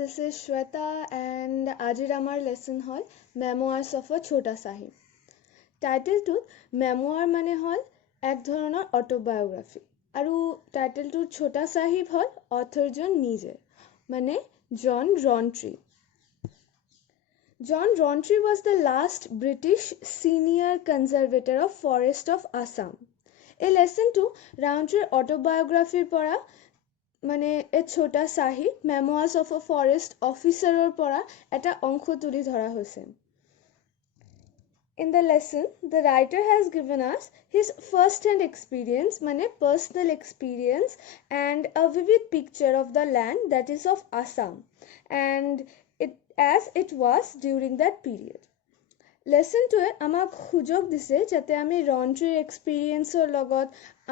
this is Shweta and Ajir Amar lesson hall Memoirs of a Chota Sahib. Title to Memoir mane hall ek dhoroner autobiography. Aru title to Chota Sahib hall author jon nije mane John Rowntree. John Rowntree was the last British senior conservator of Forest of Assam. A lesson to Rowntree autobiography pora মানে এ Chota Sahib memoirs of a forest অফিচাৰৰ পৰা এটা অংশ তুলি ধৰা হৈছে। In the lesson, the writer has given us his first-hand experience, মানে personal experience, and a vivid picture of the land that is of Assam, and as it was during that period. লেসনটোৱে আমাক সুযোগ দিছে যাতে আমি ৰনট্ৰিৰ এক্সপিৰিয়েঞ্চৰ লগত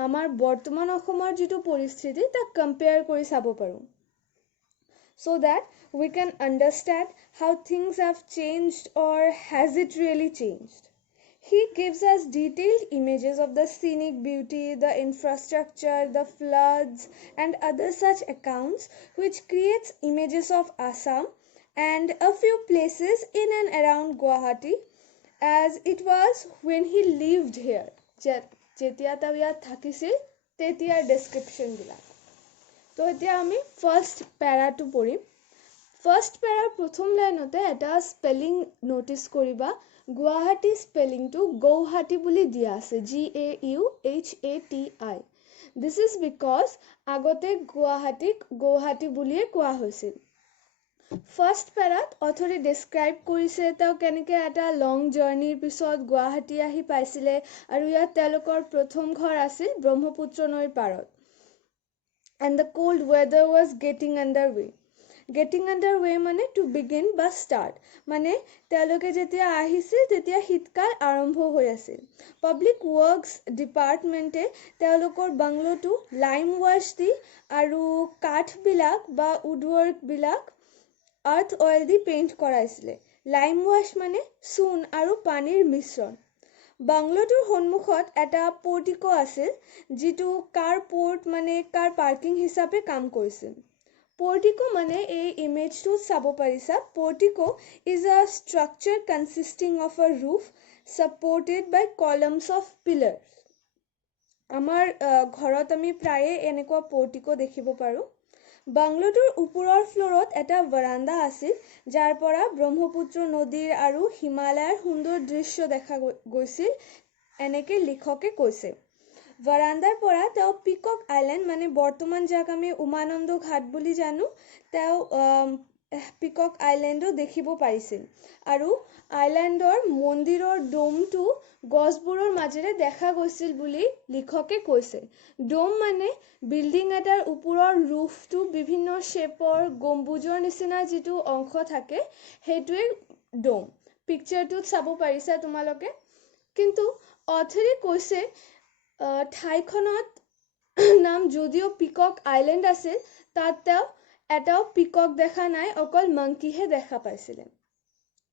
আমাৰ বৰ্তমান অসমৰ যিটো পৰিস্থিতি তাক কম্পেয়াৰ কৰি চাব পাৰোঁ so that we can understand how things have changed or has it really changed. He gives us detailed images of the scenic beauty, the infrastructure, the floods and other such accounts which creates images of Assam and a few places in and around Guwahati as it was when he lived here. যেতিয়া তেওঁ ইয়াত থাকিছিল তেতিয়াৰ description বিলাক। তো এতিয়া আমি first পেৰাটো পঢ়িম। ফাৰ্ষ্ট পেৰাৰ প্ৰথম লাইনতে এটা স্পেলিং নটিচ কৰিবা। গুৱাহাটী স্পেলিংটো গৌহাটী বুলি দিয়া আছে, GAUHATI. দিছ ইজ বিকজ আগতে গুৱাহাটীক গৌহাটী বুলিয়ে কোৱা হৈছিল। ফাৰ্ষ্ট পেৰাত অথৰে ডেছক্ৰাইব কৰিছে তেওঁ কেনেকৈ এটা লং জাৰ্ণিৰ পিছত গুৱাহাটী আহি পাইছিলে আৰু ইয়াত তেওঁলোকৰ প্ৰথম ঘৰ আছিল ব্ৰহ্মপুত্ৰ নৈৰ পাৰত। And the cold weather was getting under way. Getting under way মানে টু বিগিন বা ষ্টাৰ্ট, মানে তেওঁলোকে যেতিয়া আহিছিল তেতিয়া শীতকাল আৰম্ভ হৈ আছিল। পাব্লিক ৱৰ্কছ ডিপাৰ্টমেণ্টে তেওঁলোকৰ বাংলোটো লাইম ৱাছ দি আৰু কাঠবিলাক বা উডৱৰ্কবিলাক আৰ্থ অইল দি পেইণ্ট কৰাইছিলে। লাইম ৱাছ মানে চূণ আৰু পানীৰ মিশ্ৰণ। বাংলোটোৰ সন্মুখত এটা পৰ্টিকো আছিল যিটো কাৰ পৰ্ট মানে কাৰ পাৰ্কিং হিচাপে কাম কৰিছিল। পৰ্টিকো মানে এই ইমেজটো চাব পাৰিছা। Portico is a structure consisting of a roof supported by columns of pillars. আমাৰ ঘৰত আমি প্ৰায়ে এনেকুৱা পৰ্টিকো দেখিব পাৰোঁ। বাংলোটোৰ ওপৰৰ ফ্ল'ৰত এটা বাৰাণ্ডা আছিল যাৰ পৰা ব্ৰহ্মপুত্ৰ নদীৰ আৰু হিমালয়ৰ সুন্দৰ দৃশ্য দেখা গৈছিল, এনেকৈ লিখকে কৈছে। বাৰাণ্ডাৰ পৰা তেওঁ পিকক আইলেণ্ড মানে বৰ্তমান যাক আমি উমানন্দ ঘাট বুলি জানো তেওঁ পিকক আইলেণ্ডো দেখিব পাৰিছিল আৰু আইলেণ্ডৰ মন্দিৰৰ ডোমটো গছবোৰৰ মাজেৰে দেখা গৈছিল বুলি লিখকে কৈছে। ডোম মানে বিল্ডিং এটাৰ ওপৰৰ ৰুফটো বিভিন্ন শ্বেপৰ গম্বুজৰ নিচিনা যিটো অংশ থাকে সেইটোৱে ডোম। পিকচাৰটোত চাব পাৰিছা তোমালোকে। কিন্তু অথৰে কৈছে ঠাইখনত নাম যদিও পিকক আইলেণ্ড আছিল তাত তেওঁ এটাও পিকক দেখা নাই, অকল মাংকিহে দেখা পাইছিলে।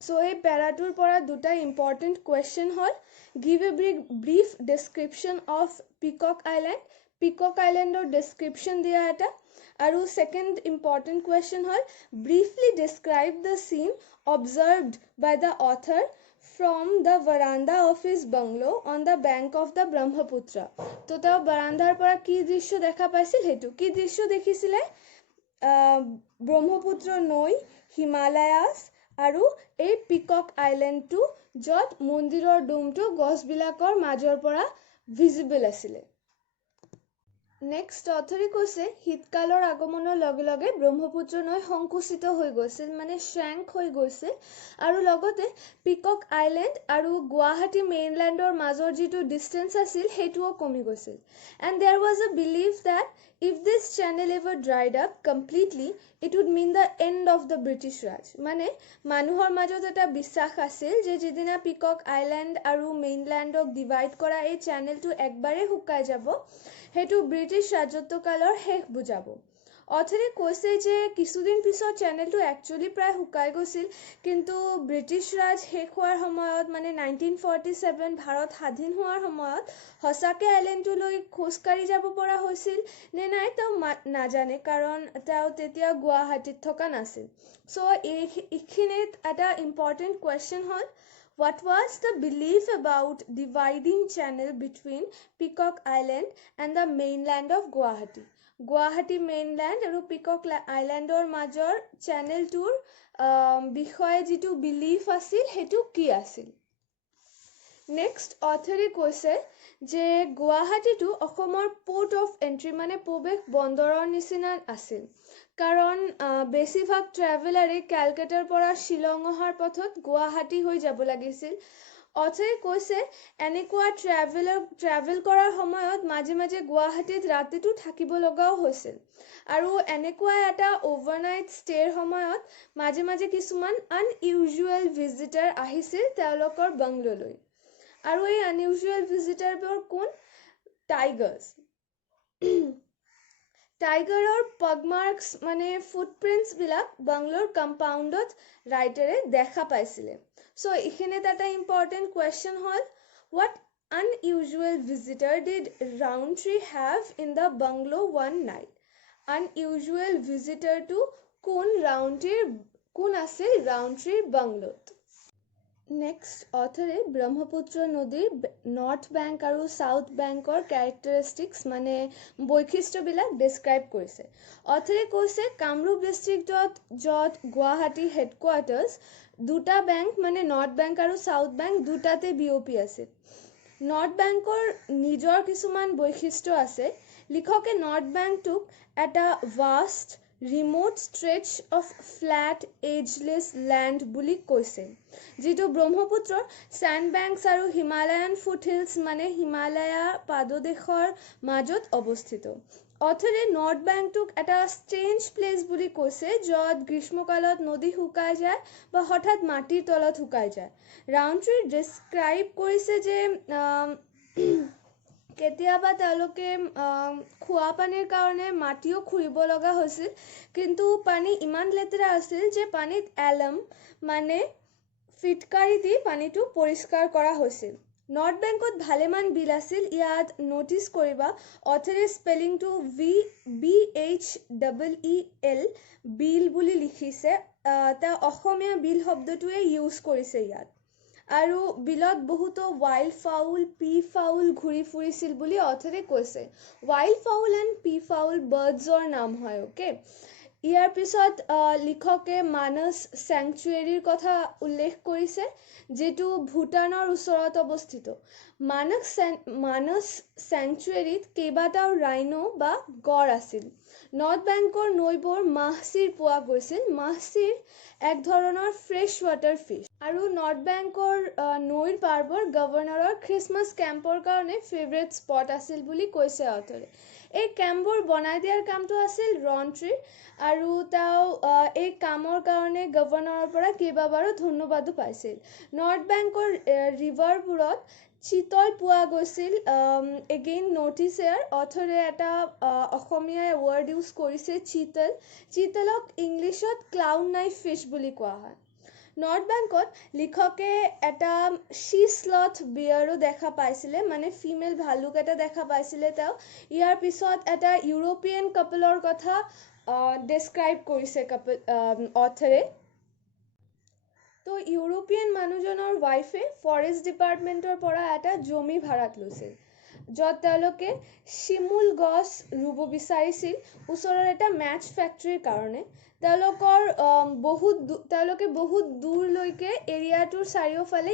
চ' এই পেৰাটোৰ পৰা দুটা ইম্পৰ্টেণ্ট কুৱেশ্যন হ'ল give a brief description of peacock island, peacock আইলেণ্ডৰ ডেছক্ৰিপশ্যন দিয়া এটা, আৰু ছেকেণ্ড ইম্পৰ্টেণ্ট কুৱেশ্যন হ'ল briefly describe the scene observed by the author from the veranda of his bungalow on the bank of the Brahmaputra. তো তেওঁ বাৰাণ্ডাৰ পৰা কি দৃশ্য দেখা পাইছিল সেইটো কি দৃশ্য দেখিছিলে? ব্ৰহ্মপুত্ৰ নৈ, হিমালয়াছ আৰু এই পিকক আইলেণ্ডটো য'ত মন্দিৰৰ ডোমটো গছবিলাকৰ মাজৰ পৰা ভিজিবল আছিলে। নেক্সট অথৰে কৈছে শীতকালৰ আগমনৰ লগে লগে ব্ৰহ্মপুত্ৰ নৈ সংকুচিত হৈ গৈছিল, মানে শ্ৰেংক হৈ গৈছিল, আৰু লগতে পিকক আইলেণ্ড আৰু গুৱাহাটী মেইনলেণ্ডৰ মাজৰ যিটো ডিষ্টেঞ্চ আছিল সেইটোও কমি গৈছিল। And there was a believe that if this channel ever dried up completely it would mean the end of the British Raj. মানে মানুহৰ মাজত এটা বিশ্বাস আছিল যে যিদিনা পিকক আইলেণ্ড আৰু মেইনলেণ্ডক ডিভাইড কৰা এই চেনেলটো একবাৰেই শুকাই যাব সেইটো ব্ৰিটিছ ৰাজত্বকালৰ শেষ বুজাব। অথৰে কৈছে যে কিছুদিন পিছত চেনেলটো একচুৱেলি প্ৰায় শুকাই গৈছিল, কিন্তু ব্ৰিটিছ ৰাজ শেষ হোৱাৰ সময়ত মানে 1947 ভাৰত স্বাধীন হোৱাৰ সময়ত সঁচাকৈ আইলেণ্ডটোলৈ খোজকাঢ়ি যাব পৰা হৈছিল নে নাই তেওঁ নাজানে, কাৰণ তেওঁ তেতিয়া গুৱাহাটীত থকা নাছিল। চ' এইখিনিত এটা ইম্পৰ্টেণ্ট কুৱেশ্যন হ'ল, what was the belief about dividing channel between Peacock Island and the mainland of Guwahati? Guwahati mainland আৰু পিকক আইলেণ্ডৰ মাজৰ চেনেলটোৰ বিষয়ে যিটো বিলিফ আছিল সেইটো কি আছিল। নেক্সট অথৰে কৈছে যে গুৱাহাটীটো অসমৰ পোৰ্ট অফ এণ্ট্ৰি মানে প্ৰৱেশ বন্দৰৰ নিচিনা আছিল, কাৰণ বেছিভাগ ট্ৰেভেলাৰে কেলকাতাৰ পৰা শ্বিলং অহাৰ পথত গুৱাহাটী হৈ যাব লাগিছিল। অথৰে কৈছে এনেকুৱা ট্ৰেভেল কৰাৰ সময়ত মাজে মাজে গুৱাহাটীত ৰাতিটো থাকিব লগাও হৈছিল, আৰু এনেকুৱা এটা অভাৰনাইট ষ্টেৰ সময়ত মাজে মাজে কিছুমান আনইউজুৱেল ভিজিটাৰ আহিছিল তেওঁলোকৰ বাংলোলৈ, আৰু এই আনইউজুৱেল ভিজিটাৰবোৰ কোন? টাইগাৰৰ পগমাৰ্কছ মানে ফুটপ্ৰিণ্টছবিলাক বাংলোৰ কম্পাউণ্ডত ৰাইটাৰে দেখা পাইছিলে। চ' এইখিনিত এটা ইম্পৰ্টেণ্ট কুৱেশ্যন হ'ল, what unusual visitor did Roundtree have in the bungalow one night? Unusual visitor to কোন আছিল ৰাউণ্ডট্ৰীৰ বাংলোত। নেক্সট অথৰে ব্ৰহ্মপুত্ৰ নদীৰ নৰ্থ বেংক আৰু চাউথ বেংকৰ কেৰেক্টাৰিষ্টিক্স মানে বৈশিষ্ট্যবিলাক ডিছক্ৰাইব কৰিছে। অথৰে কৈছে কামৰূপ ডিষ্ট্ৰিক্টত য'ত গুৱাহাটী হেডকোৱাৰ্টাৰ্ছ, দুটা বেংক মানে নৰ্থ বেংক আৰু চাউথ বেংক দুটাতে বিয়পি আছিল। নৰ্থ বেংকৰ নিজৰ কিছুমান বৈশিষ্ট্য আছে। লিখকে নৰ্থ বেংকটোক এটা vast remote stretch of flat edgeless land বুলি কৈছে, যিটো ব্ৰহ্মপুত্ৰৰ চেণ্ড বেংকছ আৰু হিমালয়ান ফুটহিলছ মানে হিমালয়া পাদদেশৰ মাজত অৱস্থিত। অথৰে নৰ্থ বেংকটোক এটা ষ্ট্ৰেঞ্জ প্লেচ বুলি কৈছে, য'ত গ্ৰীষ্মকালত নদী শুকাই যায় বা হঠাৎ মাটিৰ তলত শুকাই যায়। ৰাউণ্ডট্ৰী ডিছক্ৰাইব কৰিছে যে কেতিয়াবা তেওঁলোকে খোৱা পানীৰ কাৰণে মাটিও খুঁৰিব লগা হৈছিল, কিন্তু পানী ইমান লেতেৰা আছিল যে পানীত এলম মানে ফিটকাৰি দি পানীটো পৰিষ্কাৰ কৰা হৈছিল। নৰ্থ বেংকত ভালেমান বিল আছিল। ইয়াত ন'টিছ কৰিবা অথৰে স্পেলিংটো VBHEEL বিল বুলি লিখিছে, তেওঁ অসমীয়া বিল শব্দটোৱে ইউজ কৰিছে ইয়াত। আৰু বিলত বহুতো ৱাইল্ড ফাউল, পি ফাউল ঘূৰি ফুৰিছিল বুলি অথৰে কৈছে। Wildfowl and peafowl বাৰ্ডছৰ নাম হয়, অ'কে। ইয়াৰ পিছত লিখকে মানস চেংচুৱেৰীৰ কথা উল্লেখ কৰিছে, যিটো ভূটানৰ ওচৰত অৱস্থিত। মানস চেংচুৱেৰীত কেইবাটাও ৰাইনো বা গড় আছিল। নৰ্থ বেংকৰ নৈবোৰ মাহচিৰ পোৱা গৈছিল। মাহচিৰ এক ধৰণৰ ফ্ৰেছ ৱাটাৰ ফিছ, আৰু নৰ্থ বেংকৰ নৈৰ পাৰবোৰ গভৰ্ণৰৰ খ্ৰীষ্টমাছ কেম্পৰ কাৰণে ফেভৰেট স্পট আছিল বুলি কৈছে অথৰে। এই কেম্পবোৰ বনাই দিয়াৰ কামটো আছিল ৰনট্ৰিৰ, আৰু তেওঁ এই কামৰ কাৰণে গভৰ্ণৰৰ পৰা কেইবাবাৰো ধন্যবাদো পাইছিল। নৰ্থ বেংকৰ ৰিভাৰবোৰত চিতল পোৱা গৈছিল। এগেইন নটিছ এয়াৰ অথৰে এটা অসমীয়া ৱৰ্ড ইউজ কৰিছে চিতল। চিতলক ইংলিছত ক্লাউন নাইফ ফিছ বুলি কোৱা হয়। নৰ্থ বেংকত লিখকে এটা শ্বি স্লথ বিয়াৰো দেখা পাইছিলে, মানে ফিমেল ভালুক এটা দেখা পাইছিলে তেওঁ। ইয়াৰ পিছত এটা ইউৰোপিয়ান কাপলৰ কথা ডেছক্ৰাইব কৰিছে অথৰে। তো ইউৰোপিয়ান মানুহজনৰ ৱাইফে ফৰেষ্ট ডিপাৰ্টমেণ্টৰ পৰা এটা জমি ভাড়াত লৈছিল, য'ত তেওঁলোকে শিমুল গছ ৰুব বিচাৰিছিল ওচৰৰ এটা মেচ ফেক্টৰীৰ কাৰণে। তেওঁলোকে বহুত দূৰলৈকে এৰিয়াটোৰ চাৰিওফালে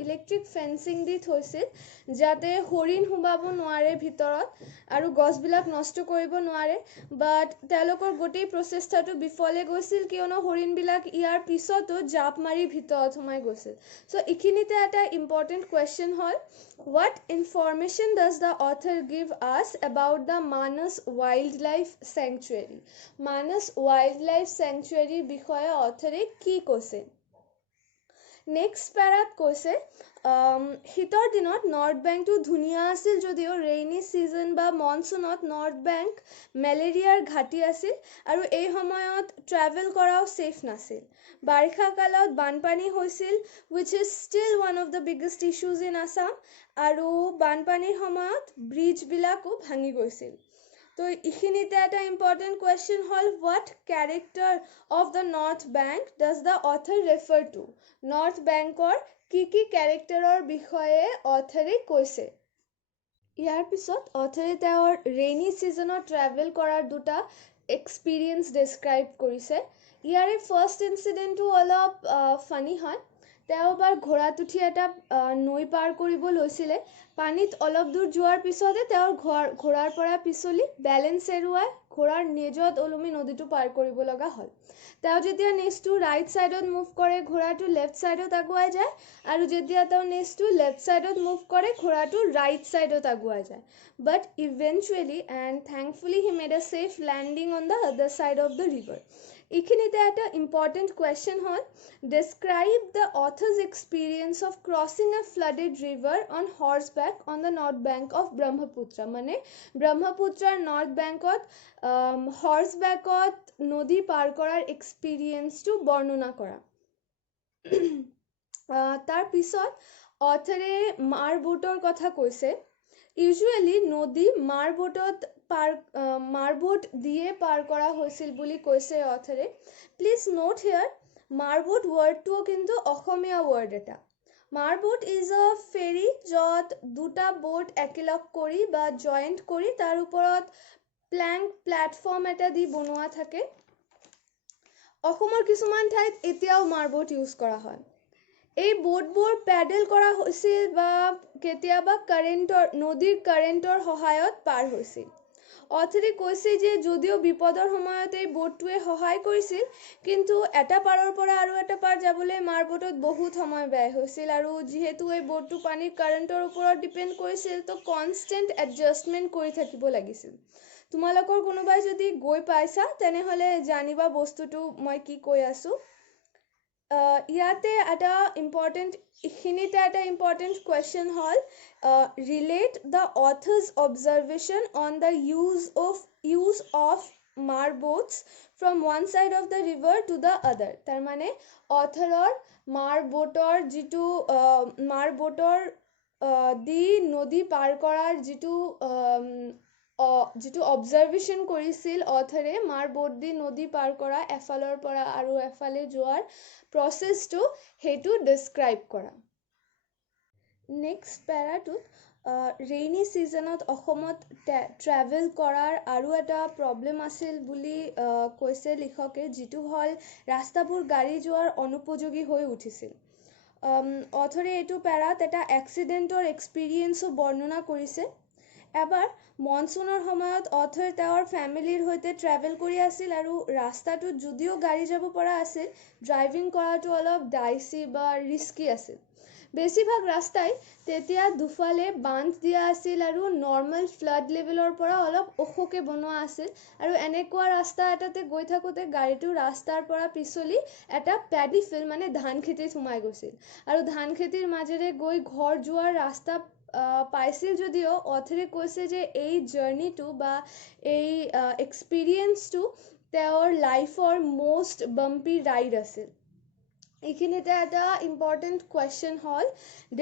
ইলেক্ট্ৰিক ফেঞ্চিং দি থৈছিল, যাতে হৰিণ সোমাব নোৱাৰে ভিতৰত আৰু গছবিলাক নষ্ট কৰিব নোৱাৰে। বাট তেওঁলোকৰ গোটেই প্ৰচেষ্টাটো বিফলে গৈছিল, কিয়নো হৰিণবিলাক ইয়াৰ পিছতো জাপ মাৰি ভিতৰত সোমাই গৈছিল। চ' এইখিনিতে এটা ইম্পৰ্টেণ্ট কুৱেশ্যন হ'ল, what information does the author give us about the Manas Wildlife Sanctuary? Manas wildlife চেংচুৱেৰীৰ বিষয়ে অথৰে কি কৈছে? নেক্সট পেৰাত কৈছে শীতৰ দিনত নৰ্থ বেংকটো ধুনীয়া আছিল যদিও ৰেইনি ছিজন বা মনচুনত নৰ্থ বেংক মেলেৰিয়াৰ ঘাটি আছিল আৰু এই সময়ত ট্ৰেভেল কৰাও ছেফ নাছিল। বাৰিষা কালত বানপানী হৈছিল which is still one of the biggest issues in Assam আৰু বানপানীৰ সময়ত ব্ৰিজবিলাকো ভাঙি গৈছিল। তো এইখিনিতে এটা ইম্পৰ্টেণ্ট কুৱেশ্যন হ'ল what character of the north bank does the author refer to? North বেংকৰ কি কেৰেক্টাৰৰ বিষয়ে অথৰে কৈছে? ইয়াৰ পিছত অথৰে তেওঁৰ ৰেইনি ছিজনত ট্ৰেভেল কৰাৰ দুটা এক্সপিৰিয়েঞ্চ ডেছক্ৰাইব কৰিছে। ইয়াৰে ফাৰ্ষ্ট ইনচিডেণ্টটো অলপ ফানি হয়। তেওঁ এবাৰ ঘোঁৰাত উঠি এটা নৈ পাৰ কৰিব লৈছিলে। পানীত অলপ দূৰ যোৱাৰ পিছতে তেওঁৰ ঘোঁৰাৰ পৰা পিছলি বেলেঞ্চ এৰুৱাই ঘোঁৰাৰ নেজত ওলমি নদীটো পাৰ কৰিব লগা হ'ল। তেওঁ যেতিয়া নেজটো ৰাইট ছাইডত মুভ কৰে ঘোঁৰাটো লেফ্ট ছাইডত আগুৱাই যায় আৰু যেতিয়া তেওঁ নেজটো লেফ্ট ছাইডত মুভ কৰে ঘোঁৰাটো ৰাইট ছাইডত আগুৱাই যায়। But eventually and thankfully he made a safe landing on the other side of the river. এইখিনিতে এটা ইম্পৰ্টেণ্ট কুৱেশ্যন হ'ল describe the author's experience of crossing a flooded river on horseback on the north bank of Brahmaputra. মানে ব্ৰহ্মপুত্ৰৰ north বেংকত হৰ্চবেকত নদী পাৰ কৰাৰ এক্সপিৰিয়েঞ্চটো বৰ্ণনা কৰা। তাৰপিছত অথৰে মাৰ বোটৰ কথা কৈছে। ইউজুৱেলি নদী মাৰ বোট দিয়ে পাৰ কৰা হৈছিল বুলি কৈছে অথৰে। প্লিজ নোট হিয়াৰ মাৰবোট ৱৰ্ডটোও কিন্তু অসমীয়া ৱৰ্ড এটা। মাৰবোট ইজ আ ফেৰী য'ত দুটা বোট একেলগ কৰি বা জইণ্ট কৰি তাৰ ওপৰত প্লেটফৰ্ম এটা দি বনোৱা থাকে। অসমৰ কিছুমান ঠাইত এতিয়াও মাৰবোট ইউজ কৰা হয়। এই বোটবোৰ পেডেল কৰা হৈছিল বা কেতিয়াবা নদীৰ কাৰেণ্টৰ সহায়ত পাৰ হৈছিল। অথৰে কৈছে যে যদিও বিপদৰ সময়ত এই বোটটোৱে সহায় কৰিছিল কিন্তু এটা পাৰৰ পৰা আৰু এটা পাৰ যাবলৈ মাৰবোটত বহুত সময় ব্যয় হৈছিল আৰু যিহেতু এই বোটটো পানীৰ কাৰেণ্টৰ ওপৰত ডিপেণ্ড কৰিছিল তো কনষ্টেণ্ট এডজাষ্টমেণ্ট কৰি থাকিব লাগিছিল। তোমালোকৰ কোনোবাই যদি গৈ পাইছা তেনেহ'লে জানিবা বস্তুটো মই কি কৈ আছোঁ। ইয়াতে এটা ইম্পৰ্টেণ্ট কুৱেশ্যন হ'ল relate the author's observation on the use of motorboats from one side of the river to the other. তাৰমানে অথৰৰ মাৰবোটৰ দি নদী পাৰ কৰাৰ যিটো অবজাৰ্ভেশ্যন কৰিছিল অথৰে মাৰবোট দি নদী পাৰ কৰা এফালৰ পৰা আৰু এফালে যোৱাৰ প্ৰচেছটো সেইটো ডেছক্ৰাইব কৰা। নেক্সট পেৰাটোত ৰেইনি ছিজনত অসমত ট্ৰেভেল কৰাৰ আৰু এটা প্ৰব্লেম আছিল বুলি কৈছে লিখকে, যিটো হ'ল ৰাস্তাবোৰ গাড়ী যোৱাৰ অনুপযোগী হৈ উঠিছিল। অথৰে এইটো পেৰাত এটা এক্সিডেণ্টৰ এক্সপিৰিয়েঞ্চো বৰ্ণনা কৰিছে। এবাৰ মনচুনৰ সময়ত অথৰ তেওঁৰ ফেমিলিৰ সৈতে ট্ৰেভেল কৰি আছিল আৰু ৰাস্তাটোত যদিও গাড়ী যাব পৰা আছিল ড্ৰাইভিং কৰাটো অলপ ডাইচি বা ৰিস্কি আছিল। বেছিভাগ ৰাস্তাই তেতিয়া দুফালে বান্ধ দিয়া আছিল আৰু নৰ্মেল ফ্লাড লেভেলৰ পৰা অলপ ওখকৈ বনোৱা আছিল আৰু এনেকুৱা ৰাস্তা এটাতে গৈ থাকোঁতে গাড়ীটো ৰাস্তাৰ পৰা পিছলি এটা পেডি ফিল্ড মানে ধান খেতিত সোমাই গৈছিল আৰু ধান খেতিৰ মাজেৰে গৈ ঘৰ যোৱাৰ ৰাস্তা পাইছিল যদিও অথৰে কৈছে যে এই জাৰ্ণিটো বা এই এক্সপিৰিয়েঞ্চটো তেওঁৰ লাইফৰ মষ্ট বাম্পি ৰাইড আছিল। এইখিনিতে এটা ইম্পৰ্টেণ্ট কুৱেশ্যন হ'ল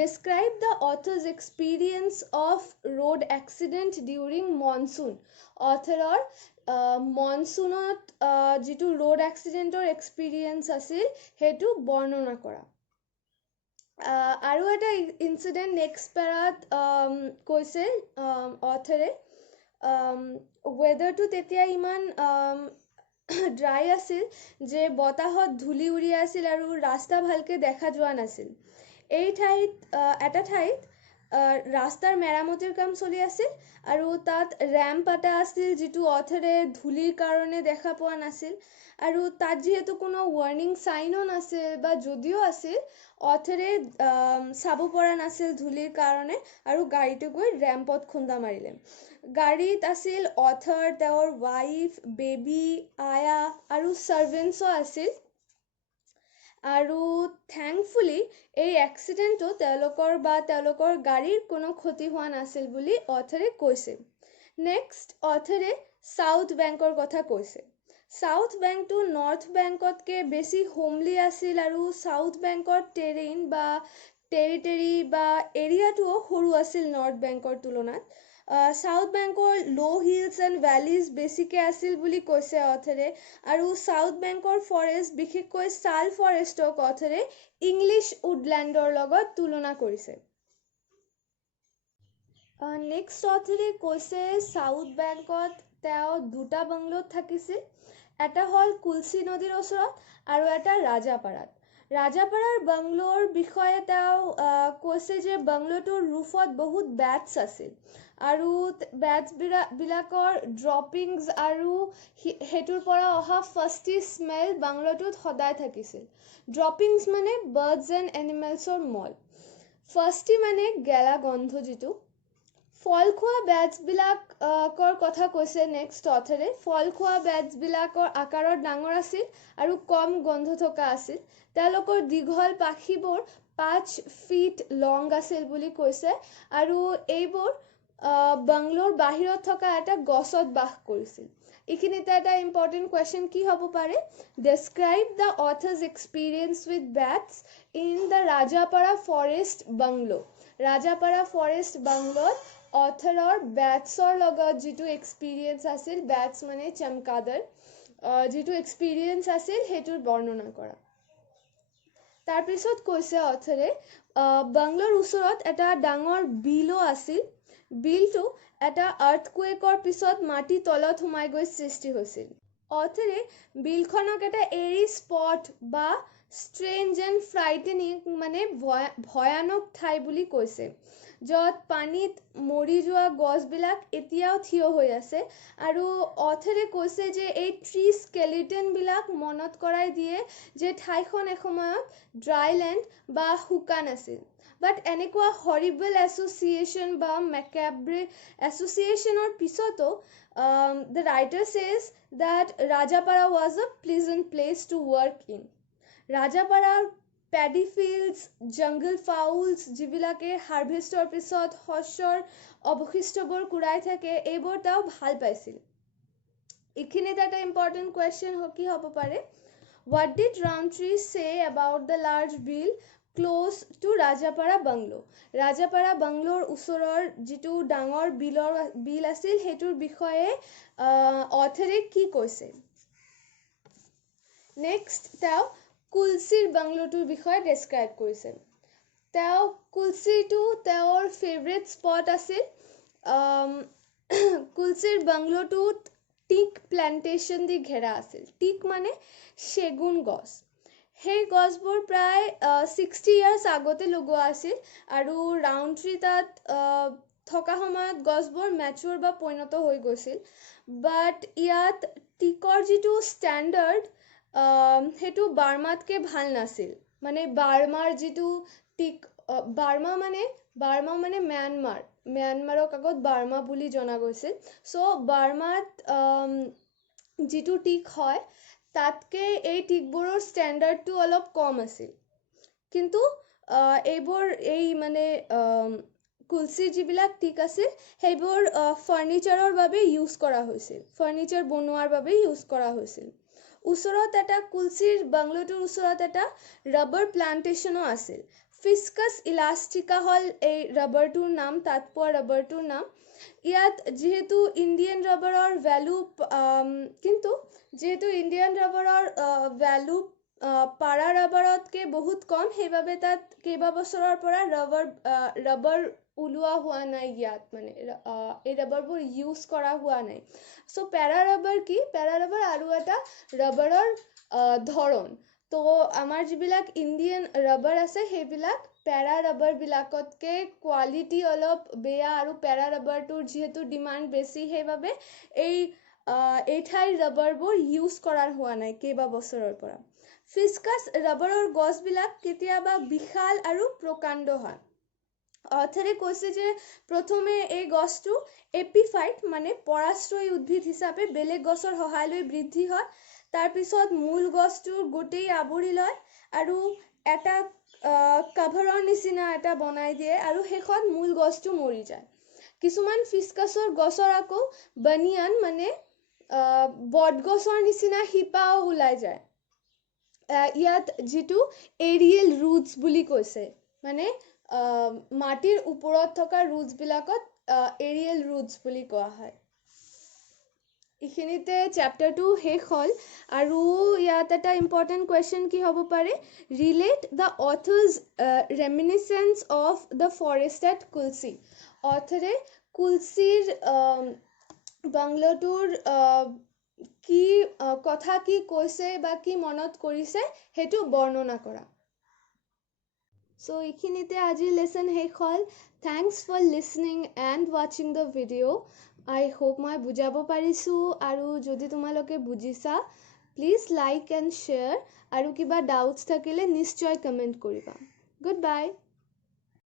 describe the author's experience of road accident during monsoon. অথৰৰ মনচুনত যিটো ৰোড এক্সিডেণ্টৰ এক্সপিৰিয়েঞ্চ আছিল সেইটো বৰ্ণনা কৰা। আৰু এটা ইনচিডেণ্ট নেক্সট পেৰাত কৈছে অথৰে ৱেডাৰটো তেতিয়া ইমান ড্ৰাই আছিল যে বতাহত ধূলি উৰি আছিল আৰু ৰাস্তা ভালকৈ দেখা যোৱা নাছিল। এটা ঠাইত ৰাস্তাৰ মেৰামতিৰ কাম চলি আছিল আৰু তাত ৰেম্প এটা আছিল যিটো অথৰে ধূলিৰ কাৰণে দেখা পোৱা নাছিল আৰু তাত যিহেতু কোনো ৱাৰ্ণিং চাইনো নাছিল বা যদিও আছিল অথৰে চাব পৰা নাছিল ধূলিৰ কাৰণে আৰু গাড়ীটো গৈ ৰেম্পত খুন্দা মাৰিলে। গাড়ীত আছিল অথৰ, তেওঁৰ ৱাইফ, বেবী, আয়া আৰু ছাৰ্ভেণ্টছো আছিল আৰু থেংকফুলি এই এক্সিডেণ্টটো তেওঁলোকৰ গাড়ীৰ কোনো ক্ষতি হোৱা নাছিল বুলি অথৰে কৈছে। নেক্সট অথৰে সাউথ বেংকৰ কথা কৈছে। সাউথ বেংকটো নৰ্থ বেংকতকৈ বেছি হোমলি আছিল আৰু সাউথ বেংকৰ টেৰেইন বা টেৰিটৰী বা এৰিয়াটোও সৰু আছিল নৰ্থ বেংকৰ তুলনাত। সাউথ বেংকৰ ল' হিলছ এণ্ড ভেলিজ বেছিকৈ আছিল বুলি কৈছে অথৰে। আৰু সাউথ বেংকৰ ফৰেষ্ট বিশেষকৈ ছাল ফৰেষ্টক অথৰে ইংলিছ উডলেণ্ডৰ লগত তুলনা কৰিছে। নেক্সট অথৰে কৈছে সাউথ বেংকত তেওঁ দুটা বাংলোত থাকিছিল। এটা হ'ল কুলচি নদীৰ ওচৰত আৰু এটা ৰাজাপাৰাত। ৰাজাপাৰাৰ বাংলোৰ বিষয়ে তেওঁ কৈছে যে বাংলোটোৰ ৰুফত বহুত বেটছ আছিল আৰু বেটছবিলাকৰ ড্ৰপিংছ আৰু সেইটোৰ পৰা অহা ফাষ্টি স্মেল বাংলোটোত সদায় থাকিছিল। ড্ৰপিংছ মানে বাৰ্ডছ এণ্ড এনিমেলছৰ মল, ফাষ্টি মানে গেলা গন্ধ যিটো। ফল খোৱা বেটছবিলাকৰ কথা কৈছে নেক্সট অথৰে। ফল খোৱা বেটছবিলাকৰ আকাৰত ডাঙৰ আছিল আৰু কম গন্ধ থকা আছিল। তেওঁলোকৰ দীঘল পাখিবোৰ 5 ফিট লং আছিল বুলি কৈছে আৰু এইবোৰ বাংলোৰ বাহিৰত থকা এটা গছত বাস কৰিছিল। এইখিনিতে এটা ইম্পৰ্টেণ্ট কুৱেশ্যন কি হ'ব পাৰে? Describe the author's experience with bats in the Rajapara forest bungalow. Rajapara forest বাংলোত অথৰৰ বেটছৰ লগত যিটো এক্সপিৰিয়েঞ্চ আছিল, বেটছ মানে চমকাদাৰ, যিটো এক্সপিৰিয়েঞ্চ আছিল সেইটোৰ বৰ্ণনা কৰা। তাৰপিছত কৈছে অথৰে বাংলোৰ ওচৰত এটা ডাঙৰ বিলো আছিল। বিলটো এটা আৰ্থকুৱেকৰ পিছত মাটি তলত সোমাই গৈ সৃষ্টি হৈছিল। অথৰে বিলখনক এটা এৰি স্পট বা ষ্ট্ৰেঞ্জ এণ্ড ফ্ৰাইটেনিং মানে ভয়ানক ঠাই বুলি কৈছে, য'ত পানীত মৰি যোৱা গছবিলাক এতিয়াও থিয় হৈ আছে। আৰু অথৰে কৈছে যে এই ট্ৰি স্কেলিটনবিলাক মনত কৰাই দিয়ে যে ঠাইখন এসময়ত ড্ৰাইলেণ্ড বা শুকান আছিল। বাট এনেকুৱা হৰিবল এছ'চিয়েশ্যন বা মেকেব্ৰে এছ'চিয়েশ্যনৰ পিছতো the writer says that Rajapara was a pleasant place to work in. Rajapara paddy fields, jungle fowls যিবিলাকে হাৰ্ভেষ্টৰ পিছত শস্যৰ অৱশিষ্টবোৰ কুৰাই থাকে, এইবোৰ তেওঁ ভাল পাইছিল। এইখিনিত এটা ইম্পৰ্টেণ্ট কুৱেশ্যন কি হ'ব পাৰে? What did Rowntree say about the large beel close to Rajapara bungalow? Rajapara বাংলোৰ ওচৰৰ যিটো ডাঙৰ বিল আছিল সেইটোৰ বিষয়ে অথৰে কি কৈছে? নেক্সট তেওঁ কুলচিৰ বাংলোটোৰ বিষয়ে ডেছক্ৰাইব কৰিছে। তেওঁ কুলচিটো তেওঁৰ ফেভৰেট স্পট আছিল। কুলচিৰ বাংলোটোত টিক প্লেণ্টেশ্যন দি ঘেৰা আছিল। টিক মানে চেগুন গছ। সেই গছবোৰ প্ৰায় 60 ইয়াৰ্ছ আগতে লগোৱা আছিল আৰু ৰাউণ্ডট্ৰি তাত থকা সময়ত গছবোৰ মেচুৰ বা পৰিণত হৈ গৈছিল। বাট ইয়াত টিকৰ যিটো ষ্টেণ্ডাৰ্ড সেইটো বাৰ্মাতকৈ ভাল নাছিল। মানে বাৰ্মাৰ যিটো টিক, বাৰ্মা মানে ম্যানমাৰক আগত বাৰ্মা বুলি জনা গৈছিল। চ' বাৰ্মাত যিটো টিক হয় তাতকৈ এই টিকবোৰৰ ষ্টেণ্ডাৰ্ডটো অলপ কম আছিল। কিন্তু এইবোৰ কুলচিৰ যিবিলাক টিক আছিল সেইবোৰ ফাৰ্নিচাৰৰ বাবে ইউজ কৰা হৈছিল, ফাৰ্নিচাৰ বনোৱাৰ বাবে ইউজ কৰা হৈছিল। ওচৰত এটা কুলচিৰ বাংলোটোৰ ওচৰত এটা ৰাবাৰ প্লাণ্টেশ্যনো আছিল। ফিস্কাছ ইলাষ্টিকা হ'ল এই ৰাবাৰটোৰ নাম, তাত পোৱা ৰাবাৰটোৰ নাম। ইয়াত যিহেতু ইণ্ডিয়ান ৰাবাৰৰ ভেলু পাৰা ৰাবাৰতকৈ বহুত কম, সেইবাবে তাত কেইবাবছৰৰ পৰা ৰাবাৰ ওলোৱা হোৱা নাই ইয়াত, মানে এই ৰাবাৰবোৰ ইউজ কৰা হোৱা নাই। চ' পেৰা ৰাবাৰ কি? পেৰা ৰাবাৰ আৰু এটা ৰাবাৰৰ ধৰণ। তো আমাৰ যিবিলাক ইণ্ডিয়ান ৰাবাৰ আছে সেইবিলাক পেৰা ৰাবাৰবিলাকতকৈ কোৱালিটি অলপ বেয়া, আৰু পেৰা ৰাবাৰটোৰ যিহেতু ডিমাণ্ড বেছি সেইবাবে এই ঠাইৰ ৰাবাৰবোৰ ইউজ কৰা হোৱা নাই কেইবাবছৰৰ পৰা। ফিস্কাছ ৰাবাৰৰ গছবিলাক কেতিয়াবা বিশাল আৰু প্ৰকাণ্ড হয়। অথৰে কৈছে যে প্ৰথমে এই গছটো এপিফাইট মানে পৰাশ্ৰয়ী উদ্ভিদ হিচাপে বেলেগ গছৰ সহায় লৈ বৃদ্ধি হয়। তাৰপিছত মূল গছটোৰ গোটেই আৱৰি লয় আৰু এটা কভাৰৰ নিচিনা এটা বনাই দিয়ে আৰু শেষত মূল গছটো মৰি যায়। কিছুমান ফিচকাছৰ গছৰ আকৌ বানিয়ান মানে বটগছৰ নিচিনা শিপাও ওলাই যায়। ইয়াত যিটো এৰিয়েল ৰুটছ বুলি কৈছে, মানে মাটিৰ ওপৰত থকা ৰুটছবিলাকত এৰিয়েল ৰুটছ বুলি কোৱা হয়। এইখিনিতে চেপ্টাৰটো শেষ হ'ল আৰু ইয়াত এটা ইম্পৰ্টেণ্ট কুৱেশ্যন কি হ'ব পাৰে, relate the author's reminiscence of the forest at Kulsi. অথৰে কুলচিৰ বাংলোটোৰ কি কথা কি কৈছে বা কি মনত কৰিছে সেইটো বৰ্ণনা কৰা। চ' এইখিনিতে আজিৰ লেচন শেষ হ'ল। থেংকছ ফৰ লিচনিং এণ্ড ৱাচিং দ্য ভিডিঅ'। আই হোপ মই বুজাব পাৰিছোঁ, আৰু যদি তোমালোকে বুজিছা প্লিজ লাইক এণ্ড শ্বেয়াৰ, আৰু কিবা ডাউটছ থাকিলে নিশ্চয় কমেণ্ট কৰিবা। Good bye.